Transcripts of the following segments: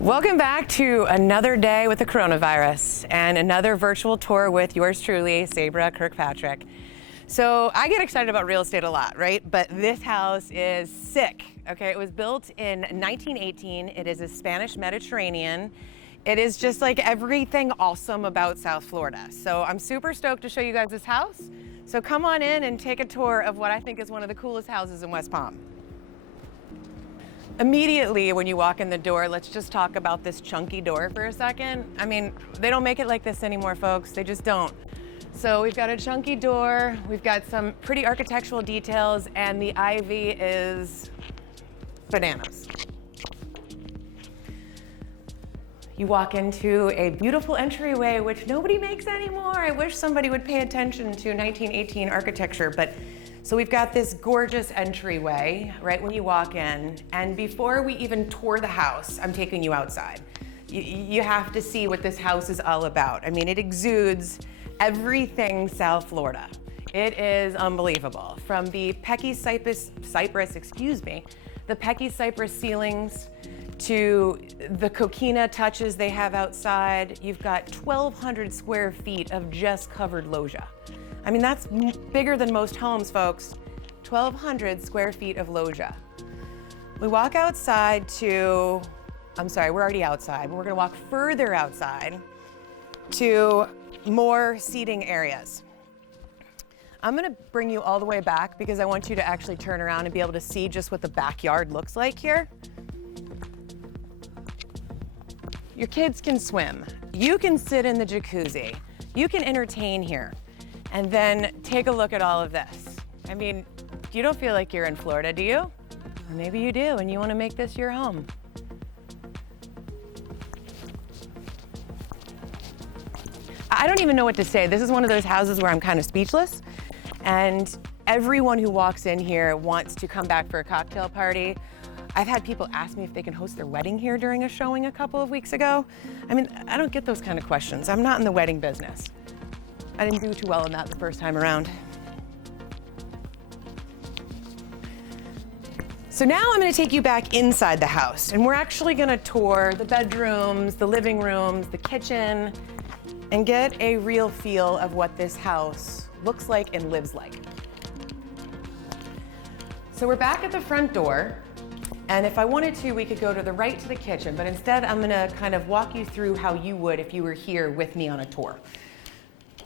Welcome back to another day with the coronavirus and another virtual tour with yours truly, Sabra Kirkpatrick. So I get excited about real estate a lot, right? But this house is sick, okay? It was built in 1918. It is a Spanish Mediterranean. It is just like everything awesome about South Florida. So I'm super stoked to show you guys this house. So come on in and take a tour of what I think is one of the coolest houses in West Palm. Immediately when you walk in the door, let's just talk about this chunky door for a second. I mean, they don't make it like this anymore, folks. They just don't. So we've got a chunky door, we've got some pretty architectural details, and the ivy is bananas. You walk into a beautiful entryway, which nobody makes anymore. I wish somebody would pay attention to 1918 architecture, but so we've got this gorgeous entryway right when you walk in, and before we even tour the house, I'm taking you outside. You have to see what this house is all about. I mean, it exudes everything South Florida. It is unbelievable. From the Pecky Cypress, the Pecky Cypress ceilings to the coquina touches they have outside. You've got 1,200 square feet of just covered loggia. I mean, that's bigger than most homes, folks. 1,200 square feet of loggia. We walk outside to, I'm sorry, we're already outside, but we're gonna walk further outside to more seating areas. I'm gonna bring you all the way back because I want you to actually turn around and be able to see just what the backyard looks like here. Your kids can swim. You can sit in the jacuzzi. You can entertain here. And then take a look at all of this. I mean, you don't feel like you're in Florida, do you? Well, maybe you do, and you want to make this your home. I don't even know what to say. This is one of those houses where I'm kind of speechless. And everyone who walks in here wants to come back for a cocktail party. I've had people ask me if they can host their wedding here during a showing a couple of weeks ago. I mean, I don't get those kind of questions. I'm not in the wedding business. I didn't do too well in that the first time around. So now I'm gonna take you back inside the house, and we're actually gonna tour the bedrooms, the living rooms, the kitchen, and get a real feel of what this house looks like and lives like. So we're back at the front door, and if I wanted to, we could go to the right to the kitchen, but instead I'm gonna kind of walk you through how you would if you were here with me on a tour.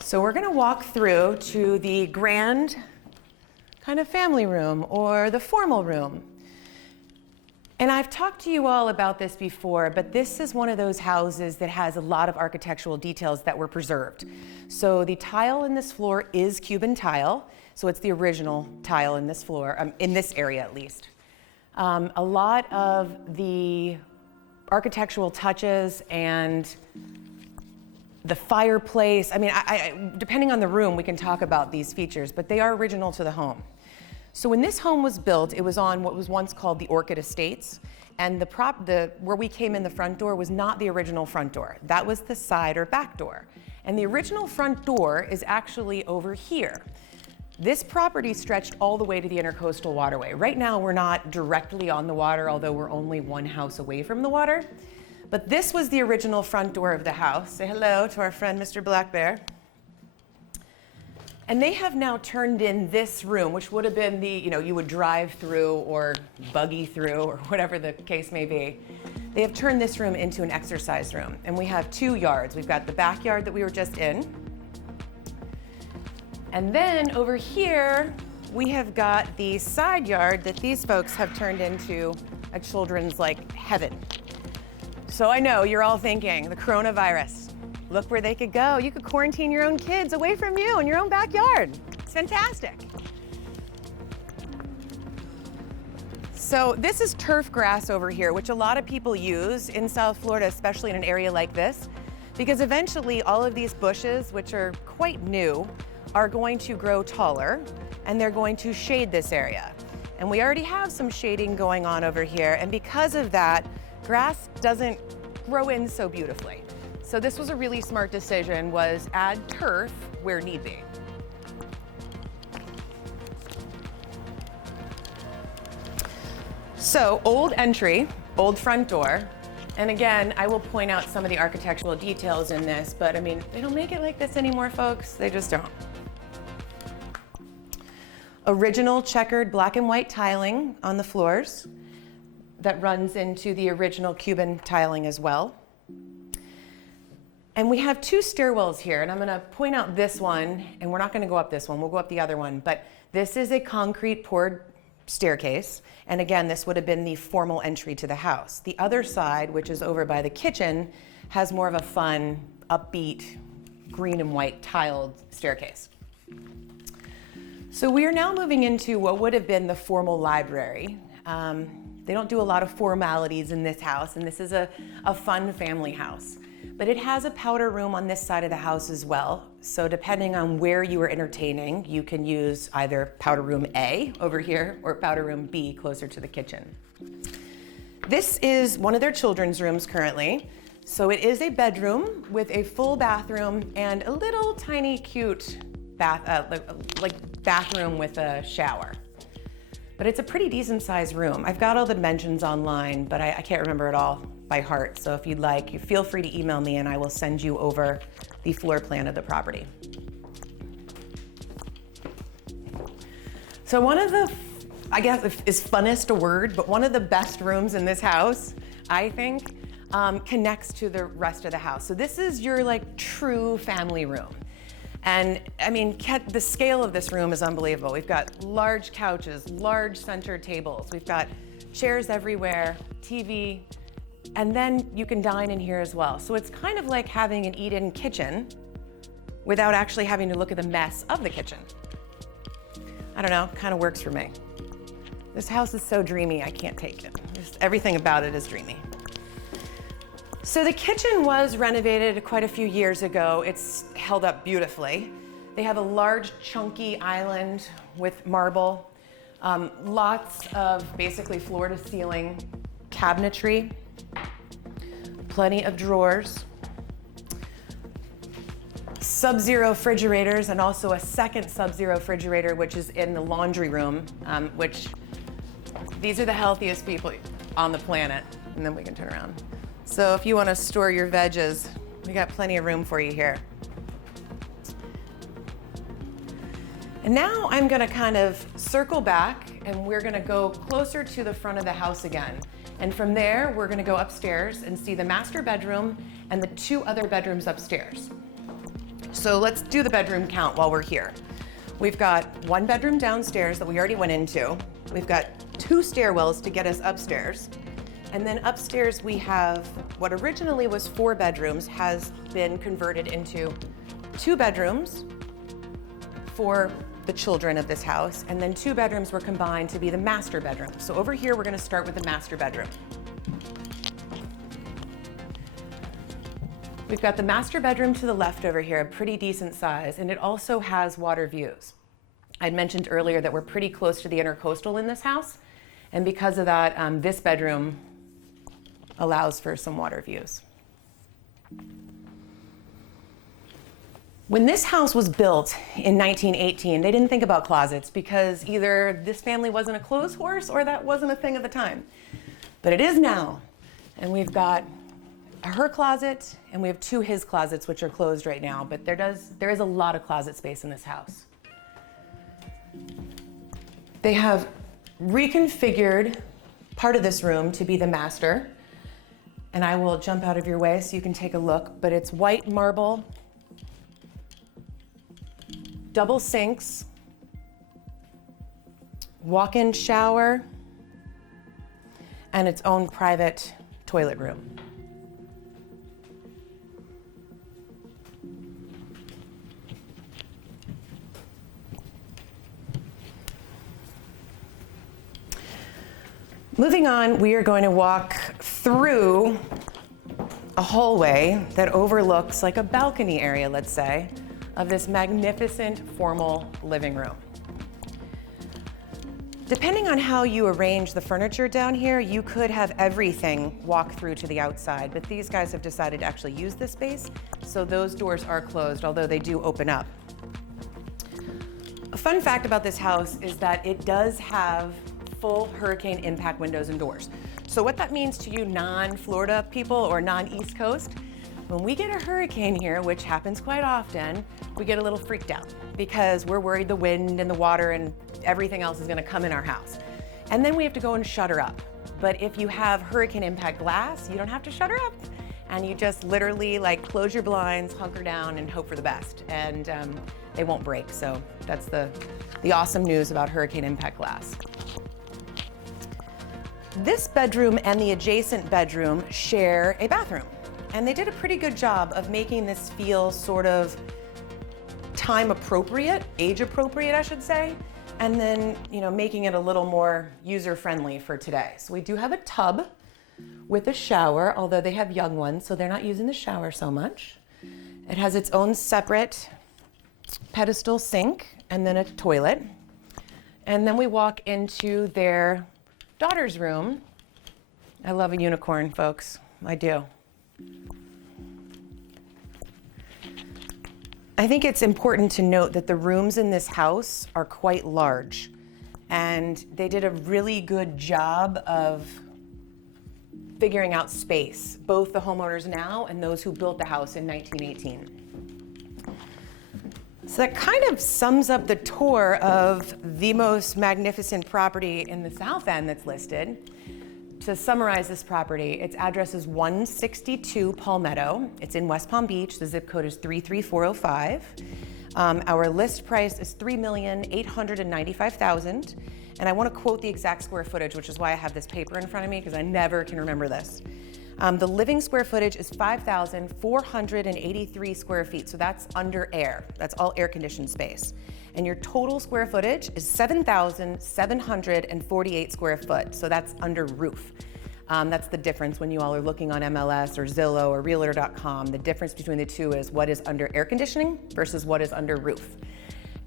So we're gonna walk through to the grand kind of family room or the formal room. And I've talked to you all about this before, but this is one of those houses that has a lot of architectural details that were preserved. So the tile in this floor is Cuban tile. So it's the original tile in this floor, in this area at least. A lot of the architectural touches and the fireplace, I mean, depending on the room, we can talk about these features, but they are original to the home. So when this home was built, it was on what was once called the Orchid Estates, and where we came in the front door was not the original front door. That was the side or back door. And the original front door is actually over here. This property stretched all the way to the Intercoastal Waterway. Right now, we're not directly on the water, although we're only one house away from the water. But this was the original front door of the house. Say hello to our friend, Mr. Black Bear. And they have now turned in this room, which would have been the, you would drive through or buggy through or whatever the case may be. They have turned this room into an exercise room. And we have two yards. We've got the backyard that we were just in. And then over here, we have got the side yard that these folks have turned into a children's heaven. So I know you're all thinking, the coronavirus, look where they could go. You could quarantine your own kids away from you in your own backyard. It's fantastic. So this is turf grass over here, which a lot of people use in South Florida, especially in an area like this, because eventually all of these bushes, which are quite new, are going to grow taller and they're going to shade this area. And we already have some shading going on over here, and because of that, grass doesn't grow in so beautifully. So this was a really smart decision, was add turf where need be. So old entry, old front door, And again, I will point out some of the architectural details in this, but I mean, they don't make it like this anymore, folks. They just don't. Original checkered black and white tiling on the floors that runs into the original Cuban tiling as well. And we have two stairwells here, and I'm gonna point out this one, and we're not gonna go up this one, we'll go up the other one, but this is a concrete poured staircase. And again, this would have been the formal entry to the house. The other side, which is over by the kitchen, has more of a fun, upbeat, green and white tiled staircase. So we are now moving into what would have been the formal library. They don't do a lot of formalities in this house, and this is a fun family house. But it has a powder room on this side of the house as well. So depending on where you are entertaining, you can use either powder room A over here or powder room B closer to the kitchen. This is one of their children's rooms currently. So it is a bedroom with a full bathroom and a little tiny cute bathroom with a shower. But it's a pretty decent sized room. I've got all the dimensions online, but I can't remember it all by heart. So if you'd like, you feel free to email me and I will send you over the floor plan of the property. So one of the, I guess is funnest a word, but one of the best rooms in this house, I think, connects to the rest of the house. So this is your like true family room. And I mean, the scale of this room is unbelievable. We've got large couches, large center tables. We've got chairs everywhere, TV, and then you can dine in here as well. So it's kind of like having an eat-in kitchen without actually having to look at the mess of the kitchen. I don't know, kind of works for me. This house is so dreamy, I can't take it. Just everything about it is dreamy. So the kitchen was renovated quite a few years ago. It's held up beautifully. They have a large chunky island with marble, lots of basically floor to ceiling cabinetry, plenty of drawers, sub-zero refrigerators, and also a second sub-zero refrigerator, which is in the laundry room, which these are the healthiest people on the planet. And then we can turn around. So if you want to store your veggies, we got plenty of room for you here. And now I'm going to kind of circle back and we're going to go closer to the front of the house again. And from there, we're going to go upstairs and see the master bedroom and the two other bedrooms upstairs. So let's do the bedroom count while we're here. We've got one bedroom downstairs that we already went into. We've got two stairwells to get us upstairs. And then upstairs we have what originally was 4 bedrooms has been converted into 2 bedrooms for the children of this house, and then 2 bedrooms were combined to be the master bedroom. So over here we're going to start with the master bedroom. We've got the master bedroom to the left over here, a pretty decent size, and it also has water views. I'd mentioned earlier that we're pretty close to the intercoastal in this house, and because of that, this bedroom allows for some water views. When this house was built in 1918, they didn't think about closets because either this family wasn't a clothes horse or that wasn't a thing at the time. But it is now. And we've got her closet and we have 2 his closets, which are closed right now, but there is a lot of closet space in this house. They have reconfigured part of this room to be the master. And I will jump out of your way so you can take a look, but it's white marble, double sinks, walk-in shower, and its own private toilet room. Moving on, we are going to walk through a hallway that overlooks like a balcony area, let's say, of this magnificent formal living room. Depending on how you arrange the furniture down here, you could have everything walk through to the outside, but these guys have decided to actually use this space, so those doors are closed, although they do open up. A fun fact about this house is that it does have full hurricane impact windows and doors. So what that means to you non-Florida people or non-East Coast, when we get a hurricane here, which happens quite often, we get a little freaked out because we're worried the wind and the water and everything else is gonna come in our house. And then we have to go and shutter up. But if you have hurricane impact glass, you don't have to shutter up. And you just literally like close your blinds, hunker down, and hope for the best. And they won't break. So that's the awesome news about hurricane impact glass. This bedroom and the adjacent bedroom share a bathroom. And they did a pretty good job of making this feel sort of time appropriate, age appropriate, I should say. And then, making it a little more user-friendly for today. So we do have a tub with a shower, although they have young ones, so they're not using the shower so much. It has its own separate pedestal sink and then a toilet. And then we walk into their daughter's room. I love a unicorn, folks. I do. I think it's important to note that the rooms in this house are quite large, and they did a really good job of figuring out space, both the homeowners now and those who built the house in 1918. So that kind of sums up the tour of the most magnificent property in the South End that's listed. To summarize this property, its address is 162 Palmetto. It's in West Palm Beach. The zip code is 33405. Our list price is $3,895,000. And I want to quote the exact square footage, which is why I have this paper in front of me, because I never can remember this. The living square footage is 5,483 square feet. So that's under air. That's all air-conditioned space. And your total square footage is 7,748 square foot. So that's under roof. That's the difference when you all are looking on MLS or Zillow or Realtor.com. The difference between the two is what is under air conditioning versus what is under roof.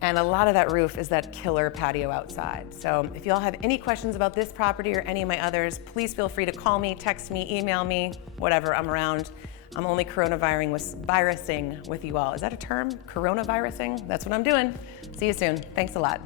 And a lot of that roof is that killer patio outside. So if you all have any questions about this property or any of my others, please feel free to call me, text me, email me, whatever, I'm around. I'm only coronavirusing with you all. Is that a term? Coronavirusing? That's what I'm doing. See you soon. Thanks a lot.